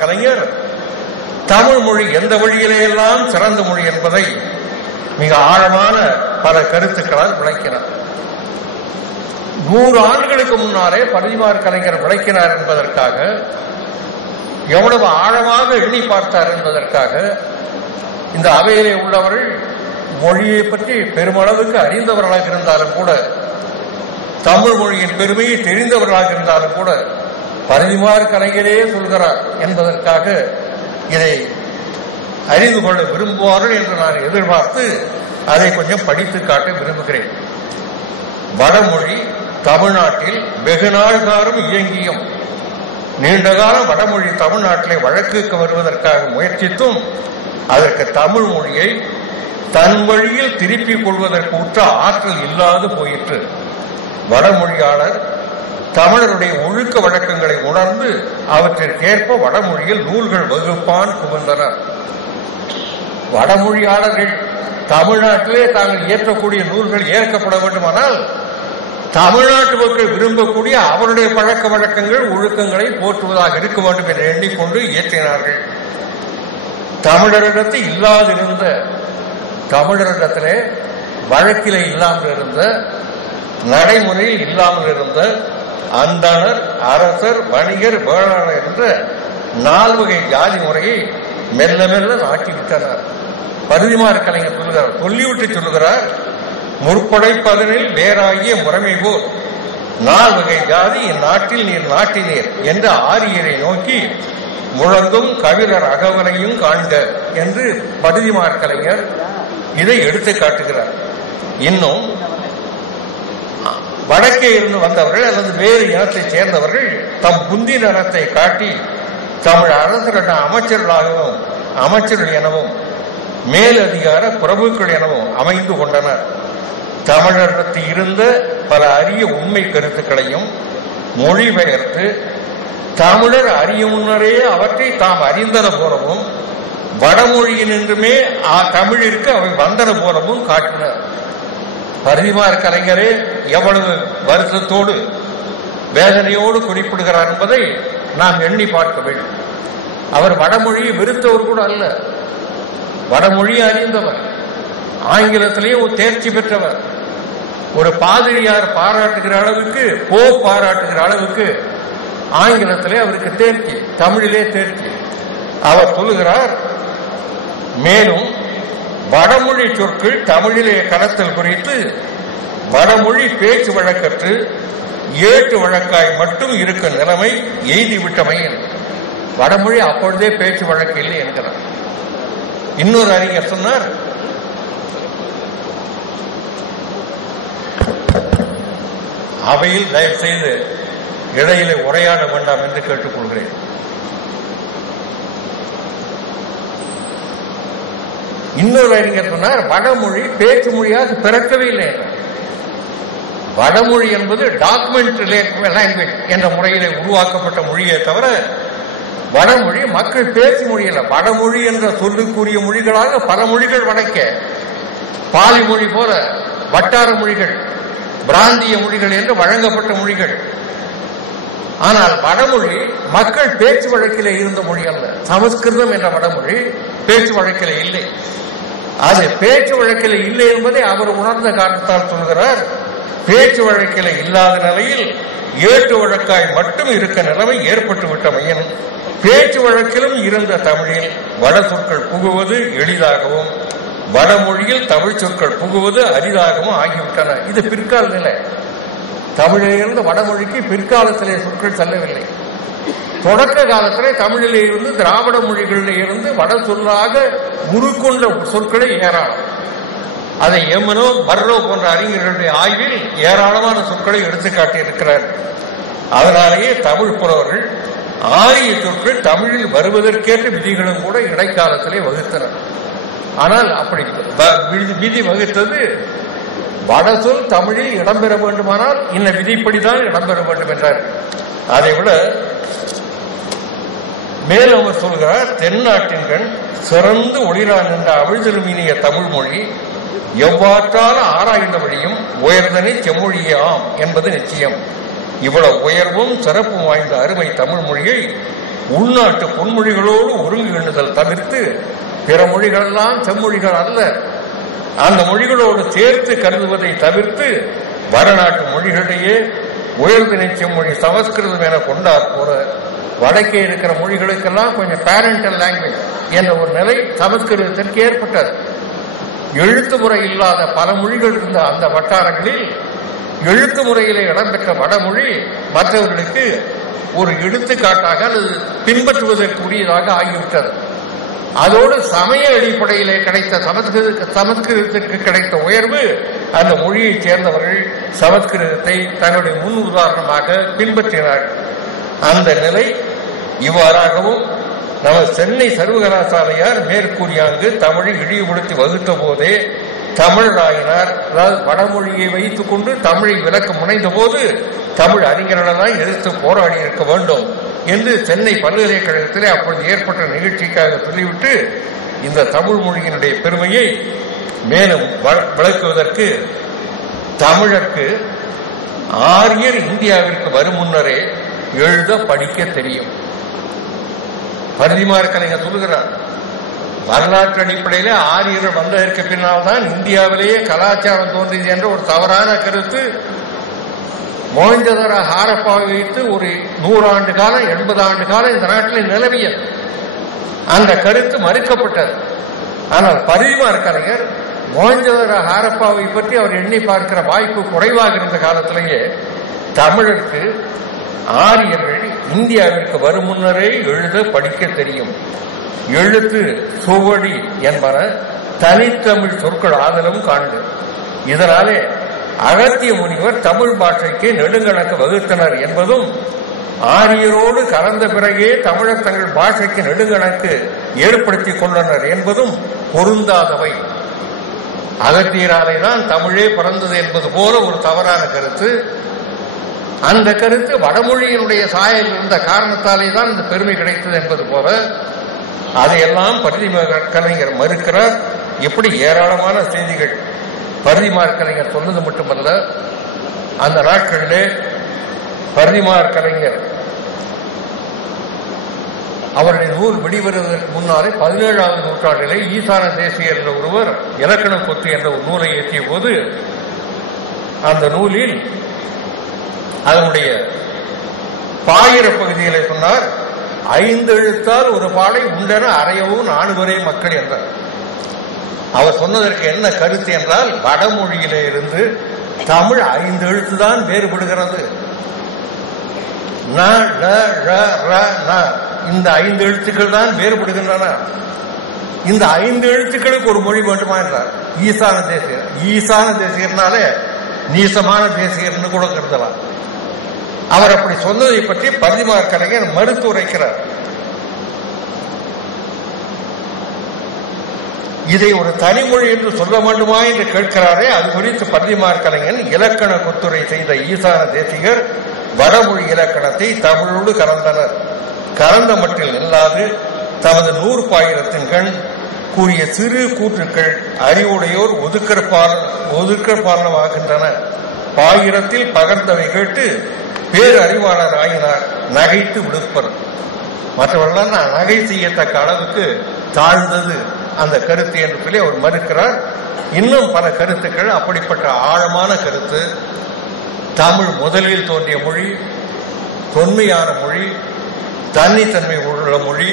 கலைஞர் தமிழ் மொழி எந்த வழியிலேயெல்லாம் சிறந்த மொழி என்பதை மிக ஆழமான பல கருத்துக்களால் விளக்கினார். 100 ஆண்டுகளுக்கு முன்னாலே பரிதிமார் கலைஞர் விளக்கினார் என்பதற்காக, எவ்வளவு ஆழமாக எண்ணி பார்த்தார் என்பதற்காக இந்த அவையிலே உள்ளவர்கள் மொழியை பற்றி பெருமளவுக்கு அறிந்தவர்களாக இருந்தாலும் கூட, தமிழ் மொழியின் பெருமையை தெரிந்தவர்களாக இருந்தாலும் கூட, பரிதிமார் கலைஞரே சொல்கிறார் என்பதற்காக இதை அறிந்து கொள்ள விரும்புவார்கள் என்று நான் எதிர்பார்த்து அதை கொஞ்சம் படித்து காட்ட விரும்புகிறேன். வடமொழி தமிழ்நாட்டில் வெகு நாள்காரும் இயங்கியும் நீண்டகால வடமொழி தமிழ்நாட்டிலே வழக்குக்கு வருவதற்காக முயற்சித்தும் அதற்கு தமிழ் மொழியை தன் வழியில் திருப்பிக் கொள்வதற்கு உற்ற ஆற்றல் இல்லாது போயிற்று. வடமொழியாளர் தமிழருடைய ஒழுக்க வழக்கங்களை உணர்ந்து அவற்றிற்கேற்ப வடமொழியில் நூல்கள் வகுப்பான் குவிந்தனர். வடமொழியாளர்கள் தமிழ்நாட்டிலே தாங்கள் இயற்றக்கூடிய நூல்கள் ஏற்கப்பட வேண்டுமானால் தமிழ்நாட்டு மக்கள் விரும்பக்கூடிய அவருடைய பழக்க வழக்கங்கள் ஒழுக்கங்களை போற்றுவதாக இருக்க வேண்டும் என்று எண்ணிக்கொண்டு இயற்றினார்கள். தமிழரிடத்தில் இல்லாதிருந்த, தமிழரிடத்திலே வழக்கிலே இல்லாமல் இருந்த, நடைமுறையில் இல்லாமல் இருந்த அந்தணர், அரசர், வணிகர், வேளாளர் என்ற 4 வகை ஜாதி முறையை மெல்ல மெல்ல நாட்டிவிட்டனர். பரிதிமார் கலைஞர் சொல்லுகிறார், சொல்லிவிட்டு சொல்லுகிறார், முற்படைப்பதனில் வேறாகிய முறைமை போல் 4 வகை ஜாதி இந்நாட்டில் நீர் நாட்டினீர் என்ற ஆரியரை நோக்கி முழங்கும் கவிழர் அகவலையும் காண்க என்று பரிதிமார் கலைஞர் இதை எடுத்து காட்டுகிறார். இன்னும் வடக்கே இருந்து வந்தவர்கள் அல்லது வேறு இனத்தைச் சேர்ந்தவர்கள் தம் புந்தி நிறத்தை காட்டி தமிழ் அரசரிடம் அமைச்சர்களாகவும் அமைச்சர்கள் எனவும் மேலதிகார பிரபுக்கள் எனவும் அமைந்து கொண்டனர். தமிழரிடத்தில் இருந்த பல அரிய உண்மை கருத்துக்களையும் மொழிபெயர்த்து தமிழர் அறிய முன்னரே அவற்றை தாம் அறிந்தன போலவும் வடமொழியினின்றுமே தமிழிற்கு அவை வந்தன போலவும் காட்டினர். பரிதிமார் கலைஞரே எவ்வளவு வருத்தத்தோடு வேதனையோடு குறிப்பிடுகிறார் என்பதை நாம் எண்ணி பார்க்க வேண்டும். அவர் வடமொழியை வெறுத்தவர் கூட அல்ல, வடமொழியை அறிந்தவர், ஆங்கிலத்திலேயே ஒரு தேர்ச்சி பெற்றவர். ஒரு பாதிரியார் பாராட்டுகிற அளவுக்கு, பாராட்டுகிற அளவுக்கு ஆங்கிலத்திலே அவருக்கு தேர்ச்சி, தமிழிலே தேர்ச்சி. அவர் சொல்லுகிறார், மேலும் வடமொழி சொற்கள் தமிழிலே கடத்தல் குறித்து வடமொழி பேச்சு வழக்கற்று ஏட்டு வழக்காய் மட்டும் இருக்க நிலைமை எய்திவிட்டமை. வடமொழி அப்பொழுதே பேச்சு வழக்கு இல்லை என்கிறார். இன்னொரு அறிஞர் சொன்னார், அவையில் தயவு செய்து இடையிலே உரையாட வேண்டாம் என்று கேட்டுக்கொள்கிறேன். இன்னொரு அறிஞர் சொன்னார், வடமொழி பேச்சு மொழியாக பிறக்கவே இல்லை. வடமொழி என்பது டாக்குமெண்ட் லாங்குவேஜ் என்ற முறையிலே உருவாக்கப்பட்ட மொழியே தவிர வடமொழி மக்கள் பேச்சு மொழி அல்ல. வடமொழி என்ற சொல்லுக்குரிய மொழிகளாக பல மொழிகள் வடக்க, பாலி மொழி போல வட்டார மொழிகள், பிராந்திய மொழிகள் என்று வழங்கப்பட்ட மொழிகள். ஆனால் வடமொழி மக்கள் பேச்சு வழக்கிலே இருந்த மொழி அல்ல. சமஸ்கிருதம் என்ற வடமொழி பேச்சு வழக்கிலே இல்லை. அது பேச்சு வழக்கிலே இல்லை என்பதை அவர் உணர்ந்த காரணத்தால் சொல்கிறார், பேச்சு வழக்கிலே இல்லாத நிலையில் ஏட்டு வழக்காய் மட்டும் இருக்க நிலைமை ஏற்பட்டு விட்டமையின் பேச்சு வழக்கிலும் இருந்த தமிழில் வட சொற்கள் புகுவது எளிதாகவும் வடமொழியில் தமிழ் சொற்கள் புகுவது அரிதாகவும் ஆகிவிட்டன. இது பிற்கால நிலை. தமிழிலிருந்து வடமொழிக்கு பிற்காலத்திலே சொற்கள் செல்லவில்லை. தொடக்க காலத்திலே தமிழிலே இருந்து திராவிட மொழிகளிலே இருந்து வட சொல்லாக உருக்கொண்ட சொற்களை ஏராளம். அதை எமனோ பர்ரோ போன்ற அறிஞர்களுடைய ஆய்வில் ஏராளமான சொற்களை எடுத்துக்காட்டி இருக்கிறார். அதனாலேயே தமிழ் புலவர்கள் ஆரிய சொற்கள் தமிழில் வருவதற்கேற்ற விதிகளும் கூட இடைக்காலத்திலே வகுத்தனர். ஆனால் அப்படி விதி வகுத்தது வட சொல் தமிழில் இடம்பெற வேண்டுமானால் இந்த விதிப்படிதான் இடம்பெற வேண்டும் என்றார். அதை விட மேலும் அவர் சொல்கிறார், தென்னாட்டின் கண் சிறந்து ஒளிரான் என்ற அவிழ்தலுமினிய தமிழ் மொழி எவ்வாற்றால் ஆராய்ந்தபடியும் உயர்ந்தனை செம்மொழியே ஆம் என்பது நிச்சயம். இவ்வளவு உயர்வும் சிறப்பும் வாய்ந்த அருமை தமிழ் மொழியை உள்நாட்டு பொன்மொழிகளோடு ஒருங்கு எண்ணுதல் தவிர்த்து பிற மொழிகளெல்லாம் செம்மொழிகள் அல்ல, அந்த மொழிகளோடு சேர்த்து கருதுவதை தவிர்த்து வடநாட்டு மொழிகளிடையே உயர்திணை செம்மொழி சமஸ்கிருதம் என கொண்டார் போல வடக்கே இருக்கிற மொழிகளுக்கெல்லாம் கொஞ்சம் பேரண்டல் லாங்குவேஜ் என்ற ஒரு நிலை சமஸ்கிருதத்திற்கு ஏற்பட்டது. எழுத்து முறை இல்லாத பல மொழிகள் இருந்த அந்த வட்டாரங்களில் எழுத்து முறையிலே இடம்பெற்ற வடமொழி மற்றவர்களுக்கு ஒரு எடுத்துக்காட்டாக அல்லது பின்பற்றுவதற்குரியதாக ஆகிவிட்டது. அதோடு சமய அடிப்படையிலே கிடைத்த சமஸ்கிருதத்திற்கு கிடைத்த உயர்வு அந்த மொழியைச் சேர்ந்தவர்கள் சமஸ்கிருதத்தை தன்னுடைய முன் உதாரணமாக பின்பற்றினார்கள். அந்த நிலை இவ்வாறாகவும் நம்ம சென்னை சர்வகலாசாலையார் மேற்கூறியாங்கு தமிழை இழிவுபடுத்தி வகுத்த போதே தமிழ் ராயினார், அதாவது வடமொழியை வைத்துக் கொண்டு தமிழை விளக்க முனைந்த போது தமிழ் அறிஞர்களெல்லாம் எதிர்த்து போராடி இருக்க வேண்டும் என்று சென்னை பல்கலைக்கழகத்திலே அப்பொழுது ஏற்பட்ட நிகழ்ச்சிக்காக சொல்லிவிட்டு இந்த தமிழ் மொழியினுடைய பெருமையை மேலும் விளக்குவதற்கு தமிழருக்கு ஆரியர் இந்தியாவிற்கு வரும் முன்னரே எழுத படிக்க தெரியும். பரிதிமார் கலைஞர் சொல்லுகிறார், வரலாற்று அடிப்படையிலே ஆரியர்கள் வந்ததற்கு பின்னால் தான் இந்தியாவிலேயே கலாச்சாரம் தோன்றியது என்ற ஒரு தவறான கருத்து மொஹஞ்சதாரோ ஹாரப்பாவை வைத்து ஒரு 100 ஆண்டு காலம் 80 ஆண்டு காலம் இந்த நாட்டில் நிலவியது. அந்த கருத்து மறுக்கப்பட்டது. ஆனால் பரிதிமார் கலைஞர் மொஹஞ்சதாரோ ஹாரப்பாவை பற்றி அவர் எண்ணி பார்க்கிற வாய்ப்பு குறைவாக இருந்த காலத்திலேயே தமிழருக்கு ஆரியர்கள் இந்தியாவிற்கு வரும் முன்னரே எழுத படிக்க தெரியும், எழுத்து சுவடி என்பன தனித்தமிழ் சொற்கள் ஆதலும் காண்க, இதனாலே அகத்திய முனிவர் தமிழ் பாஷைக்கு நெடுங்கணக்கு வகுத்தனர் என்பதும் ஆரியரோடு கலந்த பிறகே தமிழர் தங்கள் பாஷைக்கு நெடுங்கணக்கு ஏற்படுத்திக் கொண்டனர் என்பதும் பொருந்தாதவை. அகத்தியராலே தான் தமிழே பிறந்தது என்பது போல ஒரு தவறான கருத்து. அந்த கருத்து வடமொழியினுடைய சாயல் இருந்த காரணத்தாலே தான் இந்த பெருமை கிடைத்தது என்பது போல அதையெல்லாம் பரிதிமார் கலைஞர் மறுக்கிறார். எப்படி ஏராளமான செய்திகள் பரிதிமார் கலைஞர் சொன்னது மட்டுமல்ல, அந்த நாட்களிலே பரிதிமார் கலைஞர் அவருடைய நூல் வெளிவருவதற்கு முன்னாலே 17ஆவது நூற்றாண்டிலே ஈசான தேசியர் என்ற ஒருவர் இலக்கண கொத்து என்ற ஒரு நூலை இயற்றிய போது அந்த நூலில் அதனுடைய பாயிர பகுதிகளை சொன்னார், 5 எழுத்தால் ஒரு பாடை உண்டென அறையவும் 4 வரை மக்கள் என்றார். அவர் சொன்னதற்கு என்ன கருத்து என்றால், வடமொழியிலே இருந்து தமிழ் 5 எழுத்து தான் வேறுபடுகிறது. இந்த 5 எழுத்துக்கள் தான் வேறுபடுகின்றன. இந்த 5 எழுத்துக்களுக்கு ஒரு மொழி வேண்டுமா என்றார் ஈசான தேசியர். ஈசான தேசியர்னாலே நீசமான தேசியர்னு கூட கருதலாம். அவர் அப்படி சொன்னதை பற்றி பரிதிமார் கலைஞர் மறுத்துரைக்கிறார். இதை ஒரு தனிமொழி என்று சொல்ல வேண்டுமா என்று கேட்கிறாரே, அது குறித்து பரிதிமார் கலைஞர் இலக்கண கொத்துரை செய்த ஈசான தேசிகர் வடமொழி இலக்கணத்தை தமிழோடு கலந்தனர். கலந்த மட்டில் இல்லாது தமது 100 பாயிரத்தின் கண் கூறிய சிறு கூற்றுக்கள் அறிவுடையோர் ஒதுக்கப்பாலனமாகின்றன. பாயிரத்தில் பகர்ந்தவை கேட்டு பேர் அறிவாளர் ஆயினார் நகைத்து விடுப்பர். மற்றவர்களால் நகை செய்யத்தக்க அளவுக்கு தாழ்ந்தது அந்த கருத்து என்று சொல்லி அவர் மறுக்கிறார். இன்னும் பல கருத்துக்கள் அப்படிப்பட்ட ஆழமான கருத்து. தமிழ் முதலில் தோன்றிய மொழி, தொன்மையான மொழி, தனித்தன்மை உள்ள மொழி,